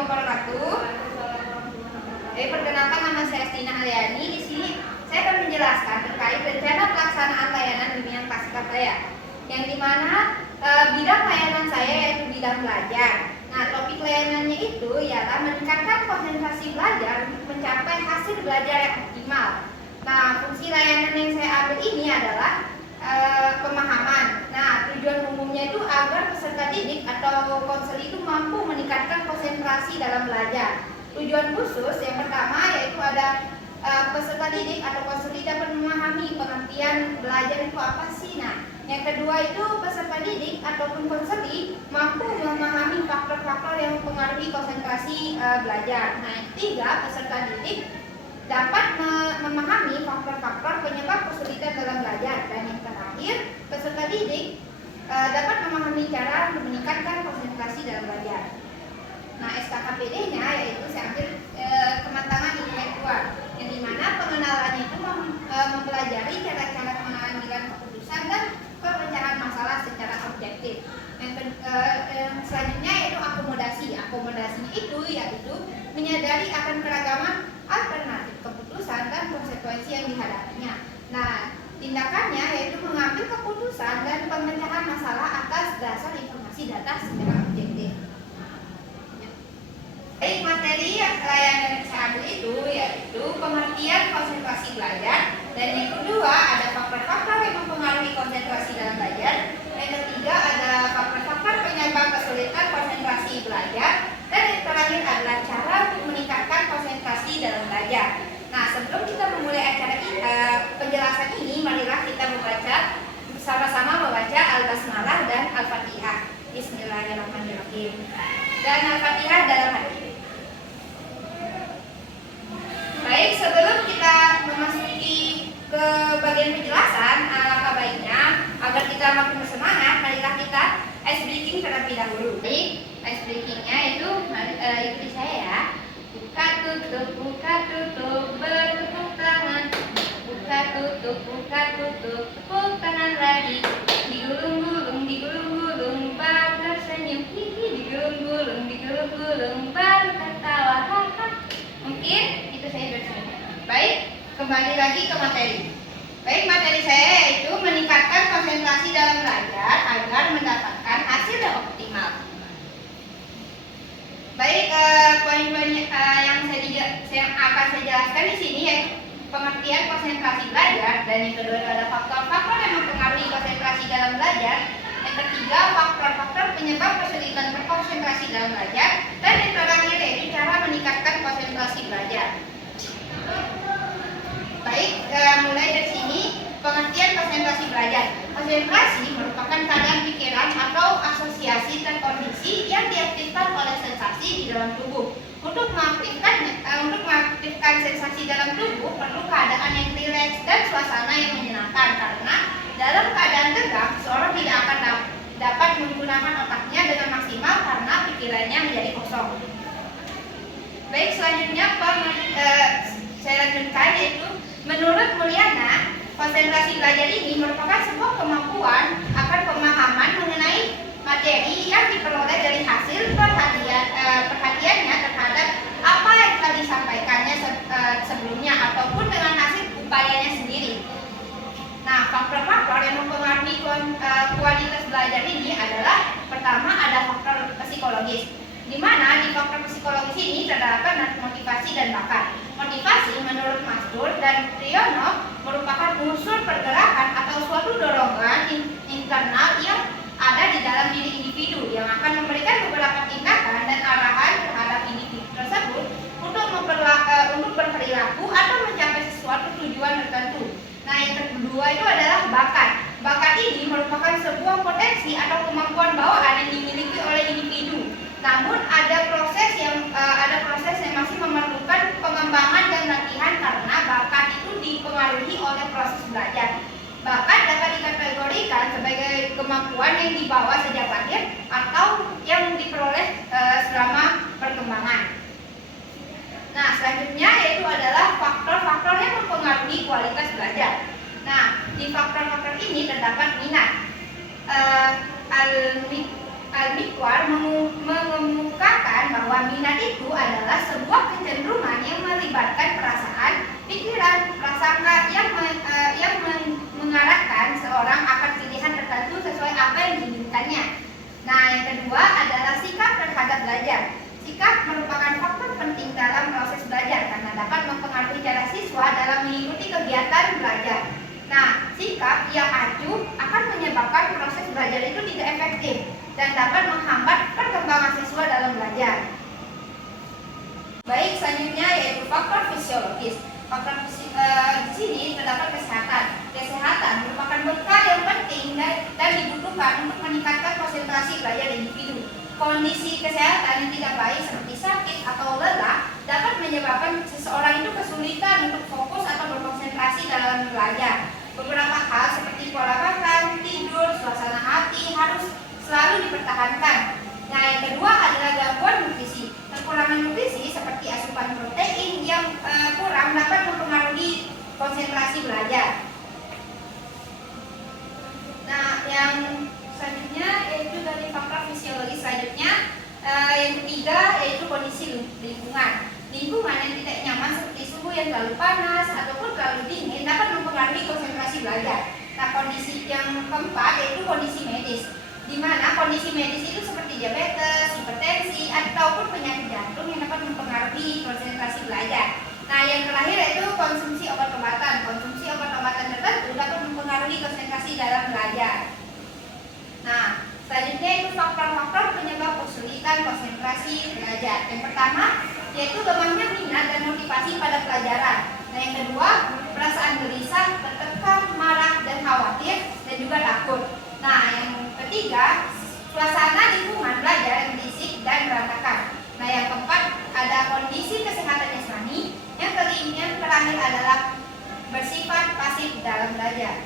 wabarakatuh. Perkenalkan, nama saya Stina Aliani. Di sini saya akan menjelaskan terkait rencana pelaksanaan layanan bimbingan prasejarah, yang dimana bidang layanan saya yaitu bidang belajar. Nah, topik layanannya itu ialah meningkatkan konsentrasi belajar untuk mencapai hasil belajar yang optimal. Nah, fungsi layanan yang saya ambil ini adalah pemahaman. Nah, tujuan umumnya itu agar peserta didik atau konselor itu mampu meningkatkan konsentrasi dalam belajar. Tujuan khusus yang pertama yaitu ada peserta didik atau konselor dapat memahami pengertian belajar itu apa sih. Nah, yang kedua itu peserta didik ataupun konselor mampu memahami faktor-faktor yang mempengaruhi konsentrasi belajar. Nah, yang ketiga, peserta didik dapat memahami faktor-faktor penyebab kesulitan dalam belajar. Dan yang terakhir, peserta didik dapat memahami cara untuk meningkatkan konsentrasi dalam belajar. Nah, SKKPD-nya yaitu saya ambil kematangan intelektual, yang dimana pengenalannya itu mempelajari cara-cara pengambilan keputusan dan pemecahan masalah secara objektif. Yang selanjutnya yaitu akomodasi. Akomodasinya itu yaitu menyadari akan keragaman alternatif keputusan dan konsekuensi yang dihadapinya. Nah, tindakannya yaitu mengambil keputusan dan pemecahan masalah atas dasar informasi data secara objektif. Baik, materi yang layanan saya ambil itu yaitu pengertian konsentrasi belajar, dan yang kedua ada faktor-faktor yang mempengaruhi konsentrasi dalam belajar, yang ketiga ada faktor-faktor penyebab kesulitan konsentrasi belajar, dan yang terakhir adalah cara untuk meningkatkan konsentrasi dalam belajar. Nah, sebelum kita memulai acara penjelasan ini, marilah kita sama-sama membaca Al-Basmalah dan Al-Fatihah. Bismillahirrahmanirrahim. Dan Al-Fatihah dalam hati. Baik, sebelum kita memasuki ke bagian penjelasan, alangkah baiknya agar kita makin bersemangat, marilah kita ice breaking terlebih dahulu. Baik, ice breakingnya itu ikuti saya ya. Buka tutup, bertepuk tangan. Buka tutup, tepuk tangan lagi. Digulung-gulung, baru tersenyum. Digulung-gulung, baru tertawa. Mungkin itu saya bersenyum. Baik, kembali lagi ke materi. Baik, materi saya yaitu meningkatkan konsentrasi dalam belajar agar mendapatkan hasil yang optimal. Baik, poin-poin yang akan saya jelaskan di sini yaitu pengertian konsentrasi belajar, dan yang kedua adalah faktor-faktor yang mempengaruhi konsentrasi dalam belajar. Yang ketiga, faktor-faktor penyebab kesulitan berkonsentrasi dalam belajar, dan yang terakhir yaitu cara meningkatkan konsentrasi belajar. Baik, mulai dari sini pengertian konsentrasi belajar. Konsentrasi merupakan keadaan pikiran atau asosiasi terkondisi yang diaktifkan oleh sensasi di dalam tubuh. Untuk mengaktifkan sensasi dalam tubuh perlu keadaan yang rileks dan suasana yang menyenangkan, karena dalam keadaan tegang seorang tidak akan dapat menggunakan otaknya dengan maksimal karena pikirannya menjadi kosong. Baik, selanjutnya saya lanjutkan yaitu menurut Mulyana, konsentrasi belajar ini merupakan sebuah kemampuan akan pemahaman mengenai materi yang diperoleh dari hasil perhatiannya terhadap apa yang telah disampaikannya sebelumnya ataupun dengan hasil upayanya sendiri. Nah, faktor-faktor yang mempengaruhi kualitas belajar ini adalah pertama ada faktor psikologis, di mana di faktor psikologis ini terdapat motivasi dan bakat. Motivasi menurut Maslow dan Trianov merupakan unsur pergerakan atau suatu dorongan internal yang ada di dalam diri individu yang akan memberikan beberapa tindakan dan arahan terhadap individu tersebut untuk berperilaku atau mencapai sesuatu tujuan tertentu. Nah, yang kedua itu adalah bakat. Bakat ini merupakan sebuah potensi atau kemampuan bawaan yang dimiliki oleh individu. Namun ada proses yang masih memerlukan pengembangan dan latihan, karena bakat itu dipengaruhi oleh proses belajar. Bakat dapat dikategorikan sebagai kemampuan yang dibawa sejak lahir atau yang diperoleh selama perkembangan. Nah, selanjutnya yaitu adalah faktor-faktor yang mempengaruhi kualitas belajar. Nah, di faktor-faktor ini terdapat minat. Al-Mikwar mengemukakan bahwa minat itu yang acuh akan menyebabkan proses belajar itu tidak efektif dan dapat menghambat perkembangan siswa dalam belajar. Baik, selanjutnya yaitu faktor fisiologis. Faktor di sini terdapat kesehatan. Kesehatan merupakan bekal yang penting dan dibutuhkan untuk meningkatkan konsentrasi belajar individu. Kondisi kesehatan yang tidak baik seperti sakit atau lelah dapat menyebabkan seseorang itu kesulitan untuk fokus atau berkonsentrasi dalam belajar. Beberapa hal seperti pola makan, tidur, suasana hati harus selalu dipertahankan. Nah, yang kedua adalah gangguan nutrisi. Kekurangan nutrisi seperti asupan protein yang kurang dapat mempengaruhi konsentrasi belajar. Nah, yang selanjutnya yaitu dari faktor fisiologis selanjutnya, yang ketiga yaitu kondisi lingkungan. Lingkungan yang tidak nyaman seperti suhu yang terlalu panas ataupun terlalu dingin dapat mempengaruhi konsentrasi belajar. Nah, kondisi yang keempat yaitu kondisi medis, di mana kondisi medis itu seperti diabetes, hipertensi, ataupun penyakit jantung yang dapat mempengaruhi konsentrasi belajar. Nah, yang terakhir yaitu konsumsi obat-obatan. Konsumsi obat-obatan tertentu dapat mempengaruhi konsentrasi dalam belajar. Nah, selanjutnya itu faktor-faktor penyebab kesulitan konsentrasi belajar. Yang pertama yaitu lemahnya minat dan motivasi pada pelajaran. Nah, yang kedua perasaan gelisah, tertekan, marah, dan khawatir, dan juga takut. Nah, yang ketiga suasana lingkungan belajar yang berisik dan berantakan. Nah, yang keempat ada kondisi kesehatan jasmani. Yang terakhir adalah bersifat pasif dalam belajar.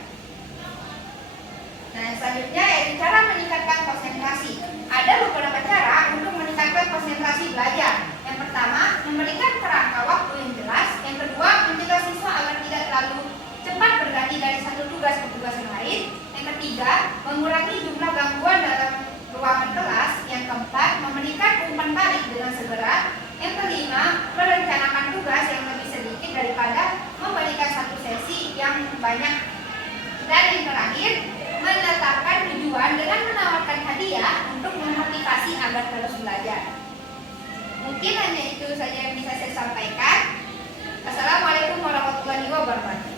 Nah, selanjutnya yaitu cara meningkatkan konsentrasi. Ada beberapa cara untuk meningkatkan konsentrasi belajar. Yang pertama, memberikan kerangka waktu yang jelas. Yang kedua, mencegah siswa agar tidak terlalu cepat berganti dari satu tugas ke tugas yang lain. Yang ketiga, mengurangi jumlah gangguan dalam ruangan kelas. Yang keempat, memberikan umpan balik dengan segera. Yang kelima, merencanakan tugas yang lebih sedikit daripada memberikan satu sesi yang banyak. Dan yang terakhir, menetapkan tujuan dengan menawarkan hadiah untuk memotivasi agar terus belajar. Mungkin hanya itu saja yang bisa saya sampaikan. Assalamualaikum warahmatullahi wabarakatuh.